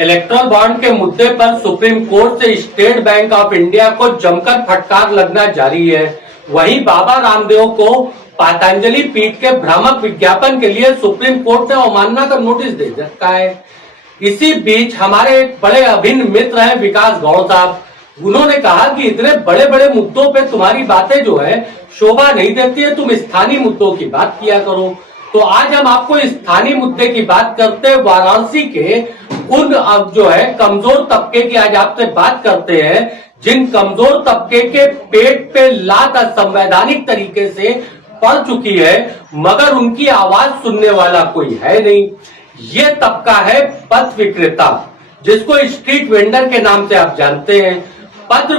Erectile bond के मुद्दे पर सुप्रीम कोर्ट से स्टेट बैंक ऑफ इंडिया को जमकर फटकार लगना जारी है। वहीं बाबा रामदेव को पतंजलि पीठ के भ्रामक विज्ञापन के लिए सुप्रीम कोर्ट ने अवमानना का नोटिस दे रखा है। इसी बीच हमारे एक बड़े अभिन्न मित्र हैं विकास गौड़ साहब, उन्होंने कहा कि इतने बड़े बड़े मुद्दों पे तुम्हारी बातें जो है शोभा नहीं देती है, तुम स्थानीय मुद्दों की बात किया करो। तो आज हम आपको स्थानीय मुद्दे की बात करते हैं, वाराणसी के उन अब जो है कमजोर तबके की आज आपसे बात करते हैं, जिन कमजोर तबके के पेट पे लात असंवैधानिक तरीके से पड़ चुकी है, मगर उनकी आवाज सुनने वाला कोई है नहीं। ये तबका है पथ विक्रेता, जिसको स्ट्रीट वेंडर के नाम से आप जानते हैं। पथ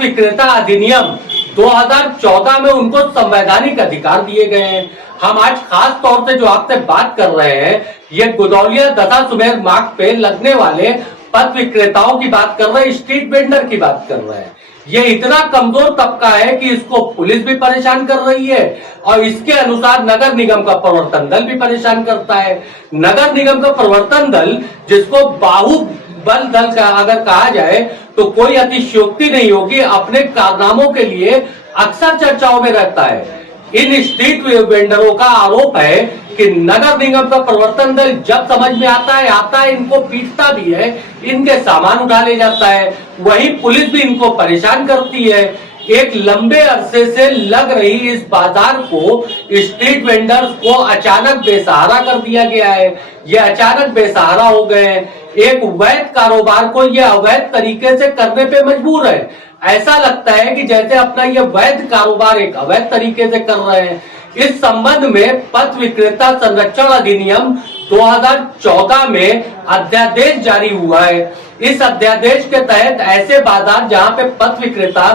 विक्रेता अधिनियम 2014 में उनको संवैधानिक अधिकार दिए गए हैं। हम आज खास तौर से जो आपसे बात कर रहे हैं, ये गुदौलिया दशा सुमेर मार्ग पे लगने वाले पथ विक्रेताओं की बात कर रहे हैं, स्ट्रीट वेंडर की बात कर रहे हैं। ये इतना कमजोर तबका है कि इसको पुलिस भी परेशान कर रही है और इसके अनुसार नगर निगम का प्रवर्तन दल भी परेशान करता है। नगर निगम का प्रवर्तन दल, जिसको बाहुबल दल का अगर कहा जाए तो कोई अतिशयोक्ति नहीं होगी, अपने कारनामों के लिए अक्सर चर्चाओं में रहता है। इन स्ट्रीट वेंडरों का आरोप है कि नगर निगम का प्रवर्तन दल जब समझ में आता है इनको पीटता भी है, इनके सामान उठा ले जाता है। वहीं पुलिस भी इनको परेशान करती है। एक लंबे अरसे से लग रही इस बाजार को स्ट्रीट वेंडर्स को अचानक बेसहारा कर दिया गया है। ये अचानक बेसहारा हो गए हैं। एक वैध कारोबार को ये अवैध तरीके से करने पे मजबूर है। ऐसा लगता है कि जैसे अपना ये वैध कारोबार एक अवैध तरीके से कर रहे हैं। इस संबंध में पथ विक्रेता संरक्षण अधिनियम 2014 में अध्यादेश जारी हुआ है। इस अध्यादेश के तहत ऐसे बाजार जहां पे पथ विक्रेता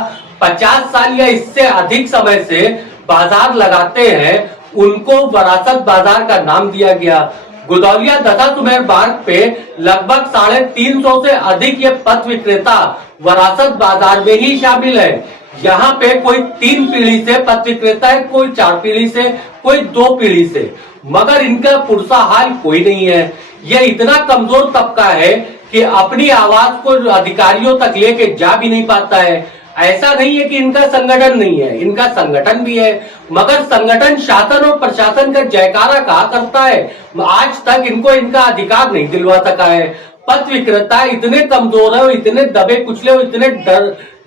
50 साल या इससे अधिक समय से बाजार लगाते हैं, उनको वरासत बाजार का नाम दिया गया। गुदौलिया दशा सुमेर मार्ग पे लगभग 350 से अधिक ये पथ विक्रेता वरासत बाजार में ही शामिल है। यहाँ पे कोई 3 पीढ़ी से पथ विक्रेता है, कोई 4 पीढ़ी से, कोई 2 पीढ़ी से, मगर इनका पुरसा हाल कोई नहीं है। ये इतना कमजोर तबका है कि अपनी आवाज को अधिकारियों तक लेके जा भी नहीं पाता है। ऐसा नहीं है कि इनका संगठन नहीं है, इनका संगठन भी है, मगर संगठन शासन और प्रशासन का जयकारा कहा करता है, आज तक इनको इनका अधिकार नहीं दिलवा सका है। पथ विक्रेता इतने कमजोर है और इतने दबे कुचले और इतने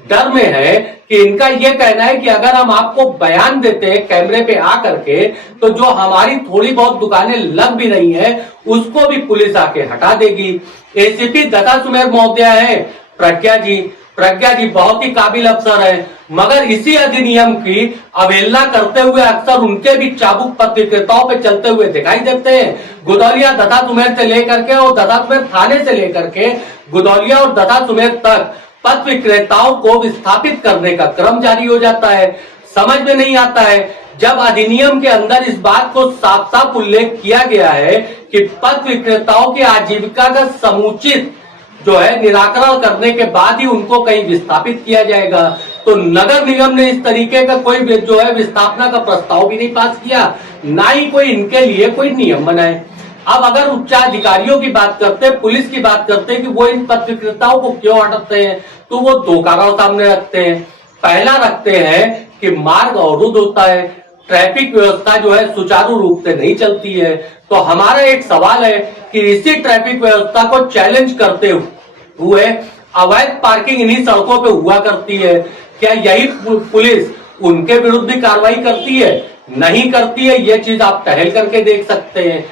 डर में है कि इनका यह कहना है कि अगर हम आपको बयान देते हैं कैमरे पे आ करके, तो जो हमारी थोड़ी बहुत दुकानें लग भी रही है उसको भी पुलिस आके हटा देगी। एसीपी दशा सुमेर महोदया है प्रज्ञा जी बहुत ही काबिल अफसर है, मगर इसी अधिनियम की अवहेलना करते हुए अक्सर उनके भी चाबुक पथ विक्रेताओं पे चलते हुए दिखाई देते हैं। गुदौलिया दशा सुमेर से लेकर के और दशा सुमेर थाने से लेकर के गुदौलिया और दशा सुमेर तक पथ विक्रेताओं को विस्थापित करने का क्रम जारी हो जाता है। समझ में नहीं आता है, जब अधिनियम के अंदर इस बात को साफ साफ उल्लेख किया गया है कि पथ विक्रेताओं की आजीविका का समुचित जो है निराकरण करने के बाद ही उनको कहीं विस्थापित किया जाएगा, तो नगर निगम ने इस तरीके का कोई जो है विस्थापना का प्रस्ताव भी नहीं पास किया, ना ही कोई इनके लिए कोई नियम बनाए। अब अगर उच्चाधिकारियों की बात करते हैं, पुलिस की बात करते हैं कि वो इन पथ विक्रेताओं को क्यों हटाते हैं, तो वो 2 कारण सामने रखते हैं। पहला रखते हैं कि मार्ग अवरुद्ध होता है, ट्रैफिक व्यवस्था जो है सुचारू रूप से नहीं चलती है। तो हमारा एक सवाल है कि इसी ट्रैफिक व्यवस्था को चैलेंज करते हुए अवैध पार्किंग इन्हीं सड़कों पे हुआ करती है, क्या यही पुलिस उनके विरुद्ध भी कार्रवाई करती है? नहीं करती है, ये चीज आप टहल करके देख सकते हैं।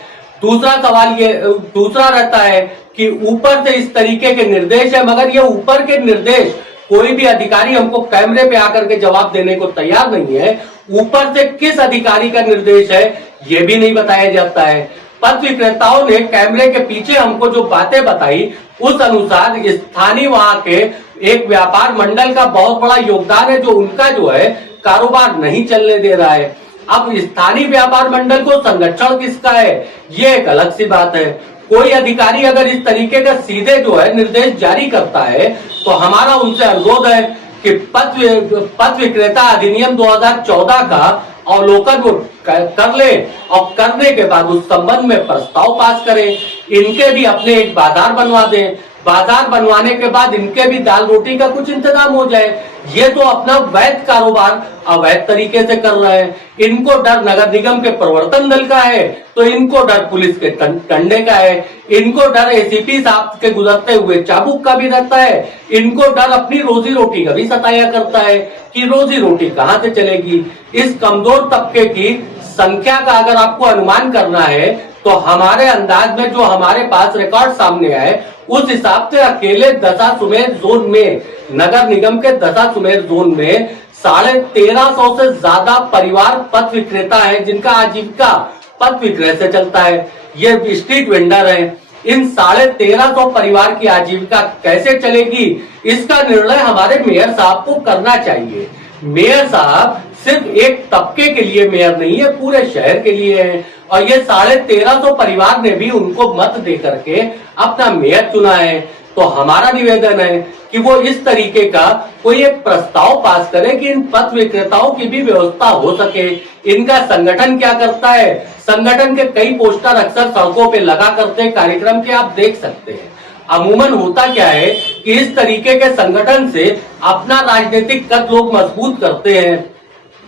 दूसरा रहता है कि ऊपर से इस तरीके के निर्देश है, मगर ये ऊपर के निर्देश कोई भी अधिकारी हमको कैमरे पे आकर के जवाब देने को तैयार नहीं है। ऊपर से किस अधिकारी का निर्देश है ये भी नहीं बताया जाता है। पथ विक्रेताओं ने कैमरे के पीछे हमको जो बातें बताई, उस अनुसार स्थानीय वहां के एक व्यापार मंडल का बहुत बड़ा योगदान है, जो उनका जो है कारोबार नहीं चलने दे रहा है। अब स्थानीय व्यापार मंडल को संरक्षण किसका है, ये एक अलग सी बात है। कोई अधिकारी अगर इस तरीके का सीधे जो है निर्देश जारी करता है, तो हमारा उनसे अनुरोध है कि पथ विक्रेता अधिनियम 2014 का अवलोकन कर ले और करने के बाद उस संबंध में प्रस्ताव पास करें। इनके भी अपने एक बाजार बनवा दें, बाजार बनवाने के बाद इनके भी दाल रोटी का कुछ इंतजाम हो जाए। ये तो अपना वैध कारोबार अवैध तरीके से कर रहे हैं। इनको डर नगर निगम के प्रवर्तन दल का है तो इनको डर पुलिस के डंडे का है, इनको डर एसीपी साहब के गुजरते हुए चाबुक का भी रहता है, इनको डर अपनी रोजी रोटी का भी सताया करता है कि रोजी रोटी कहां से चलेगी। इस कमजोर तबके की संख्या का अगर आपको अनुमान करना है तो हमारे अंदाज में जो हमारे पास रिकॉर्ड सामने आए उस हिसाब से अकेले दशाश्वमेध जोन में, नगर निगम के दशाश्वमेध जोन में 1350 से ज्यादा परिवार पथ विक्रेता है जिनका आजीविका पथ विक्रय से चलता है। ये स्ट्रीट वेंडर है। इन 1350 परिवार की आजीविका कैसे चलेगी इसका निर्णय हमारे मेयर साहब को करना चाहिए। मेयर साहब सिर्फ एक तबके के लिए मेयर नहीं है, पूरे शहर के लिए है और ये 1350 परिवार ने भी उनको मत दे करके अपना मेयर चुना है। तो हमारा निवेदन है कि वो इस तरीके का कोई एक प्रस्ताव पास करे कि इन पथ विक्रेताओं की भी व्यवस्था हो सके। इनका संगठन क्या करता है, संगठन के कई पोस्टर अक्सर सड़कों पे लगा करते कार्यक्रम के आप देख सकते हैं। अमूमन होता क्या है कि इस तरीके के संगठन से अपना राजनीतिक कद लोग मजबूत करते हैं।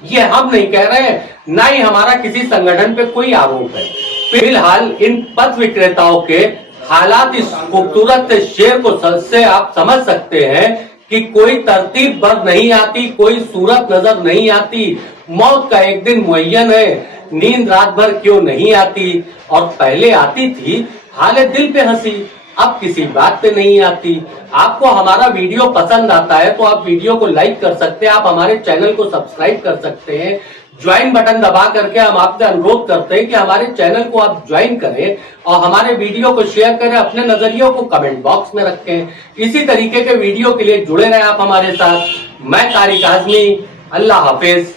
ये हम नहीं कह रहे हैं, ना ही हमारा किसी संगठन पे कोई आरोप है। फिलहाल इन पथ विक्रेताओं के हालात इस खूबसूरत से शेर को से आप समझ सकते हैं कि कोई तरतीब बर नहीं आती, कोई सूरत नजर नहीं आती, मौत का एक दिन मुअय्यन है, नींद रात भर क्यों नहीं आती और पहले आती थी हाले दिल पे हंसी, अब किसी बात पे नहीं आती। आपको हमारा वीडियो पसंद आता है तो आप वीडियो को लाइक कर सकते हैं, आप हमारे चैनल को सब्सक्राइब कर सकते हैं। ज्वाइन बटन दबा करके हम आपसे अनुरोध करते हैं कि हमारे चैनल को आप ज्वाइन करें और हमारे वीडियो को शेयर करें, अपने नजरियों को कमेंट बॉक्स में रखें। इसी तरीके के वीडियो के लिए जुड़े रहें आप हमारे साथ। मैं तारिक आजमी, अल्लाह हाफिज।